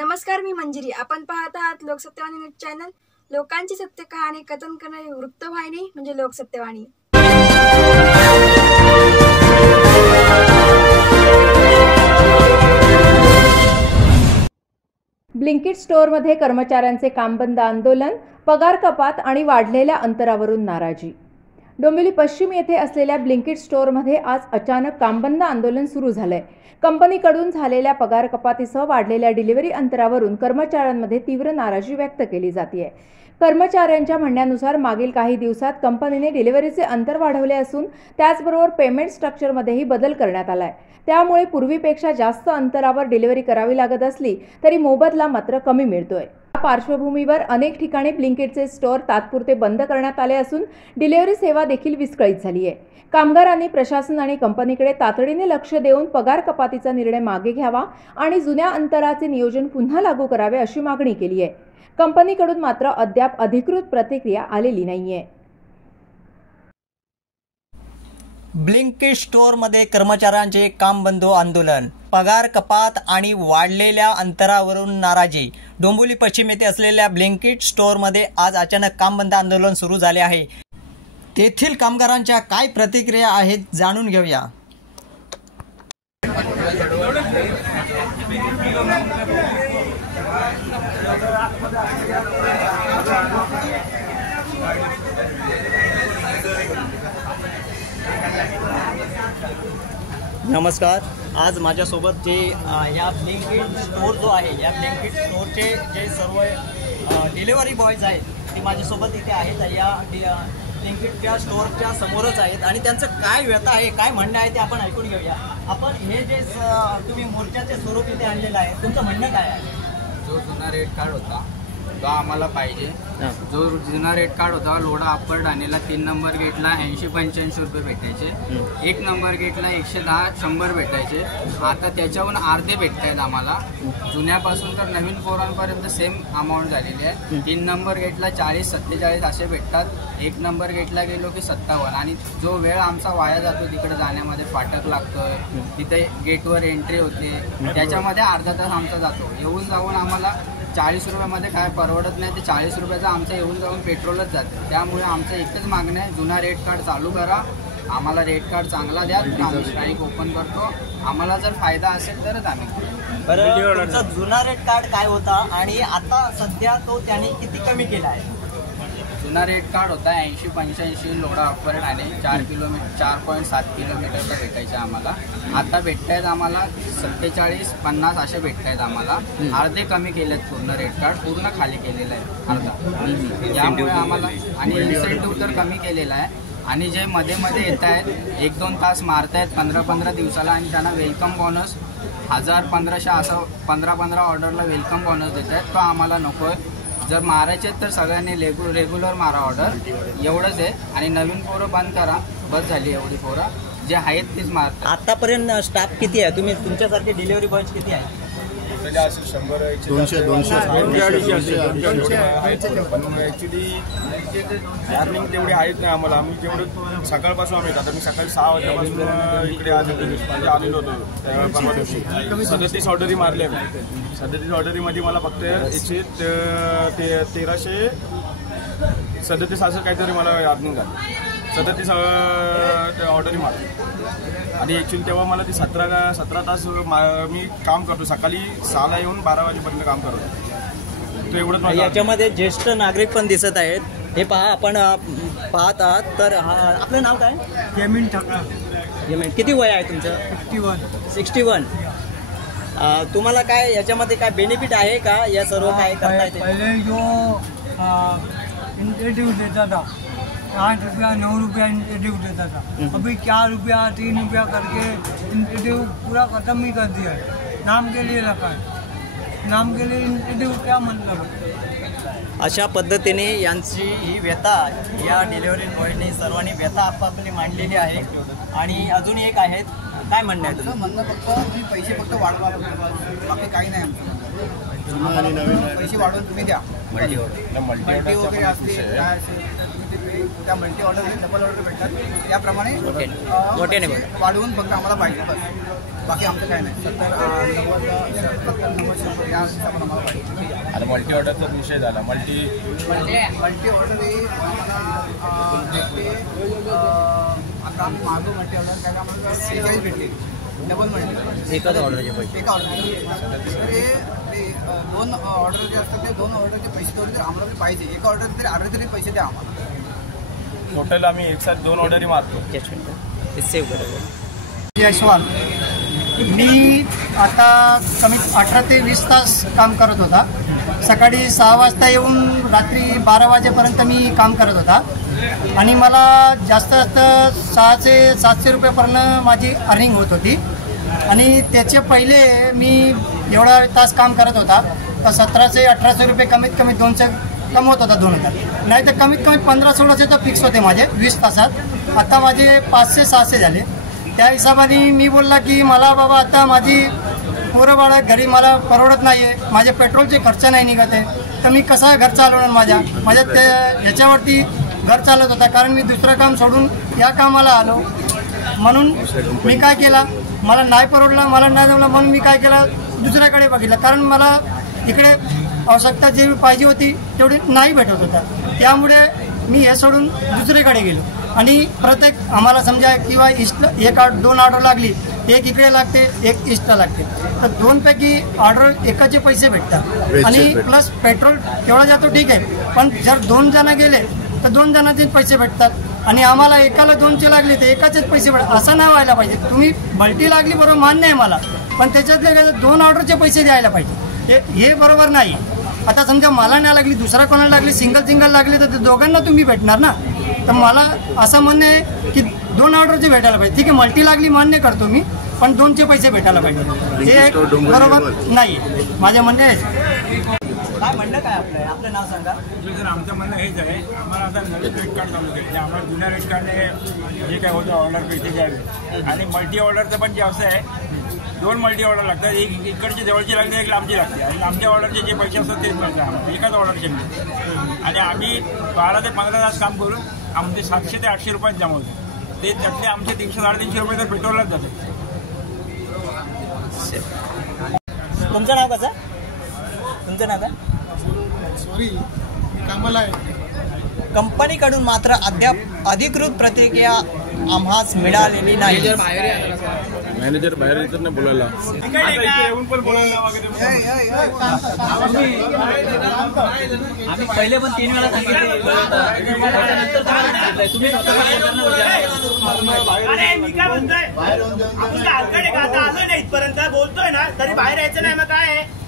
नमस्कार, मी मंजिरी. आपण पाहत आहात लोकसत्यवाणी न्यूज चॅनल. लोकांची सत्य कहाणी कथन करणारी वृत्तवाहिनी म्हणजे लोकसत्यवाणी. ब्लिंकिट स्टोअरमध्ये कर्मचाऱ्यांचे काम बंद आंदोलन, पगार कपात आणि वाढलेल्या अंतरावरून नाराजी. डोंबिवली पश्चिम येथे असलेल्या ब्लिंकिट स्टोअरमध्ये आज अचानक कामबंद आंदोलन सुरू झालंय. कंपनीकडून झालेल्या पगार कपातीसह वाढलेल्या डिलिव्हरी अंतरावरून कर्मचाऱ्यांमध्ये तीव्र नाराजी व्यक्त केली जाते. कर्मचाऱ्यांच्या म्हणण्यानुसार मागील काही दिवसात कंपनीने डिलिव्हरीचे अंतर वाढवले असून त्याचबरोबर पेमेंट स्ट्रक्चरमध्येही बदल करण्यात आलाय. त्यामुळे पूर्वीपेक्षा जास्त अंतरावर डिलिव्हरी करावी लागत असली तरी मोबदला मात्र कमी मिळतोय. या पार्श्वभूमीवर अनेक ठिकाणी ब्लिंकिटचे स्टोअर तात्पुरते बंद करण्यात आले असून डिलिव्हरी सेवा देखील विस्कळीत झाली आहे. कामगारांनी प्रशासन आणि कंपनीकडे तातडीने लक्ष देऊन पगार कपातीचा निर्णय मागे घ्यावा आणि जुन्या अंतराचे नियोजन पुन्हा लागू करावे अशी मागणी केली आहे. कंपनीकडून मात्र अद्याप अधिकृत प्रतिक्रिया आलेली नाहीये. ब्लिंकिट स्टोअरमध्ये कर्मचाऱ्यांचे काम बंद आंदोलन, पगार कपात आणि वाढलेल्या अंतरावरून नाराजी. डोंबिवली पश्चिम येथे असलेल्या ब्लिंकिट स्टोअरमध्ये आज अचानक काम बंद आंदोलन सुरू झाले आहे. तेथील कामगारांच्या काय प्रतिक्रिया आहेत जाणून घेऊया. नमस्कार. आज माझ्यासोबत जे या ब्लिंकिट स्टोअर जो आहे, या ब्लिंकिट स्टोअरचे जे सर्व डिलिव्हरी बॉयज आहेत ते माझ्यासोबत इथे आहेत. या ब्लिंकिटच्या स्टोअरच्या समोरच आहेत आणि त्यांचं काय व्यथा आहे, काय म्हणणं आहे ते आपण ऐकून घेऊया. आपण हे जे तुम्ही मोर्चाचे स्वरूप इथे आणलेलं आहे, तुमचं म्हणणं काय आहे? जो जुना रेट कार्ड होता तो आम्हाला पाहिजे. जो जुना रेट कार्ड होता, लोढा अप्पर ठाणेला 3 नंबर गेटला 80-85 रुपये भेटायचे, 1 नंबर गेटला 110-100 भेटायचे. आता त्याच्याहून अर्धे भेटत आहेत आम्हाला. जुन्यापासून तर नवीन पोरांपर्यंत सेम अमाऊंट झालेली आहे. 3 नंबर गेटला 40-47 असे भेटतात, 1 नंबर गेटला गेलो की 57. आणि जो वेळ आमचा वाया जातो तिकडे जाण्यामध्ये, फाटक लागतोय, तिथे गेटवर एंट्री होते, त्याच्यामध्ये अर्धा तास आमचा जातो. येऊन जाऊन आम्हाला 40 रुपयामध्ये काय परवडत नाही. ते 40 रुपयाचं आमचं येऊन जाऊन पेट्रोलच जातं. त्यामुळे आमचं एकच मागणं आहे, जुना रेट कार्ड चालू करा, आम्हाला रेट कार्ड चांगला द्या, तर आम्ही स्ट्राईक ओपन करतो. आम्हाला जर फायदा असेल तरच आम्ही. बरं, तुमचा जुना रेट कार्ड काय होता आणि आता सध्या तो त्याने किती कमी केला आहे? जुना रेट कार्ड होता 80-85 लोढा अप्पर ठाणे, 4.7 किलोमीटरचा भेटायचे आम्हाला. आता भेटत आहेत आम्हाला 47-50 असे भेटत आहेत आम्हाला. अर्धे कमी केलेत, पूर्ण रेट कार्ड पूर्ण खाली केलेलं आहे अर्धा. त्यामुळे आम्हाला आणि इन्सेंटिव्ह तर कमी केलेला आहे. आणि जे मध्ये मध्ये येत आहेत 1-2 तास मारतायत 15-15 दिवसाला, आणि त्यांना वेलकम बोनस 1000-1500 असं 15-15 ऑर्डरला वेलकम बोनस देत आहेत. तो आम्हाला नको आहे. जर मारायचे तर सगळ्यांनी रेग्युलर मारा ऑर्डर, एवढंच आहे. आणि नवीन पोरं बंद करा, बस झाली एवढी पोरं जे आहेत तीच मारतात. आतापर्यंत स्टाफ किती आहे? तुम्ही तुमच्यासारखे डिलिव्हरी बॉयज किती आहे? 100-200 ॲक्च्युली अर्निंग तेवढी आहेत नाही आम्हाला. आम्ही जेवढं सकाळपासून आम्ही आता मी सकाळी 6 वाजल्यापासून इकडे आलेलो होतो. परवा दिवशी 37 ऑर्डरी मारल्या. 37 ऑर्डरीमध्ये मला फक्त 1337 असं काहीतरी मला अर्निंग झालं. 37 ऑर्डरी मारली. आणि ॲक्च्युली तेव्हा मला ती 17 तास मी काम करतो. सकाळी 6ला येऊन 12 वाजेपर्यंत काम करतो. तो एवढंच. याच्यामध्ये ज्येष्ठ नागरिक पण दिसत आहेत. हे पहा, आपण पाहत आहात. तर आपलं नाव काय? केमिन ठाकरे. किती वय आहे तुमचं? 61. तुम्हाला काय याच्यामध्ये काय बेनिफिट आहे का? या सर्व काय करता येते? पहले जो इंसेंटिव देता था 8 रुपया 9 रुपया इंसेंटिव देता था, अभी 4 रुपया 3 रुपया करके इंसेंटिव पूरा खत्म ही कर दिया है. नाम के लिए रखा है. नाम के लिए इंसेंटिव क्या मतलब है? अशा पद्धतीने यांची ही व्यथा या डिलिव्हरी बॉयने सर्वांनी व्यथा आपापली मांडलेली आहे. आणि अजून एक आहेत, काय म्हणणं आहे तुझं? म्हणणं फक्त तुम्ही पैसे फक्त वाढवा, बाकी काही नाही. आमचं पैसे वाढवून तुम्ही द्या. मल्टी वगैरे असते काय असेल त्या मल्टी ऑर्डर डबल ऑर्डर भेटतात, त्याप्रमाणे वाढवून फक्त आम्हाला पाहिजे. बाकी आमचं काय नाही. 70-90 या हिशोबाने आम्हाला पाहिजे. आता मल्टी ऑर्डरचा विषय झाला. मल्टी ऑर्डर ही आता आम्ही मागो मल्टी ऑर्डर काय आम्हाला 46 भेटते. डबल मल्टी एकाच ऑर्डरचे पैसे. एका ऑर्डर तर हे 2 ऑर्डर जे असतात ते 2 ऑर्डरचे पैसे तेवढे तर आम्हाला पाहिजे. एका ऑर्डर तरी अर्धे तरी पैसे द्या आम्हाला. टोटल आम्ही एकसाथ 2 ऑर्डरी मारतो. सेव्ह करायचं. यशवंत, मी आता कमीत 18 ते 20 तास काम करत होता. सकाळी 6 वाजता येऊन रात्री 12 वाजेपर्यंत मी काम करत होता आणि मला जास्त 600-700 रुपयेपर्यंत माझी अर्निंग होत होती. आणि त्याचे पहिले मी एवढा तास काम करत होता तर 1700-1800 रुपये कमीत कमी 200 कमवत होता 2000. नाही तर कमीत कमी 1500-1600 तर फिक्स होते माझे 20 तासात. आता माझे 500-600 झाले. त्या हिशोबाने मी बोलला की मला बाबा आता माझी पोरं बाळं घरी मला परवडत नाही आहे, माझे पेट्रोलचे खर्च नाही निघत आहे, तर मी कसा घर चालवणार. माझ्या ह्याच्यावरती घर चालत होता कारण मी दुसरं काम सोडून या कामाला आलो. म्हणून मी काय केला, मला नाही परवडलं, मला नाही जमलं, म्हणून मी काय केलं दुसऱ्याकडे बघितलं. कारण मला इकडे आवश्यकता जी पाहिजे होती तेवढी नाही भेटत होता. त्यामुळे मी हे सोडून दुसरीकडे गेलो. आणि प्रत्येक आम्हाला समजा किंवा इष्ट 2 ऑर्डर लागली, एक इकडे लागते एक ईस्टला लागते, तर 2पैकी ऑर्डर एकाचे पैसे भेटतात आणि प्लस पेट्रोल तेवढा जातो ठीक आहे. पण जर 2 जण गेले तर 2 जणांचे पैसे भेटतात आणि आम्हाला एकाला 2चे लागले तर एकाचेच पैसे भेटतात. असं नाही व्हायला पाहिजे. तुम्ही मल्टी लागली बरोबर मान्य आहे मला, पण त्याच्यातले 2 ऑर्डरचे पैसे द्यायला पाहिजे. हे बरोबर नाही. आता समजा मला नाही लागली, दुसरा कोणाला लागली, सिंगल लागली तर दोघांना तुम्ही भेटणार ना. तर मला असं म्हणणं आहे की 2 ऑर्डरचे भेटायला पाहिजे. ठीक आहे, मल्टी लागली मान्य करतो मी, पण 2चे पैसे भेटायला पाहिजे. हे बरोबर नाही माझे म्हणणे आहे. काय म्हणणं काय आपलं नाव सांगा. सर आमचं म्हणणं हेच आहे, आम्हाला आता नवीन रेट कार्ड चालू केलं. आम्हाला जुन्या रेट कार्डने जे काय होतं ऑर्डर पैसे घ्यावे आणि मल्टी ऑर्डरचं पण जे असं आहे 2 मल्टी ऑर्डर लागतात. एक इकडची जवळची लागते, एक लांबची लागते आणि लांबच्या ऑर्डरचे जे पैसे असतात तेच मिळतात आम्हाला एकाच ऑर्डरचे मिळतात. आणि आम्ही 12 ते 15 तास काम करून आमचे 700 ते 800 रुपये जमा होते. ते त्यातले आमचे 300-350 रुपये तर पेट्रोललाच जातात. तुमचं नाव कसं? तुमचं नाव काय? सॉरी, मी कामाला आहे. कंपनीकडून मात्र अद्याप अधिकृत प्रतिक्रिया आम्हास मिळालेली नाही. मॅनेजर बाहेर येतात ना बोलायला, येऊन पण बोलायला वगैरे. आम्ही पहिले पण 3 वेळा सांगितले. तुम्ही आलो नाही इथपर्यंत बोलतोय ना, तरी बाहेर यायचं नाही. मग काय आहे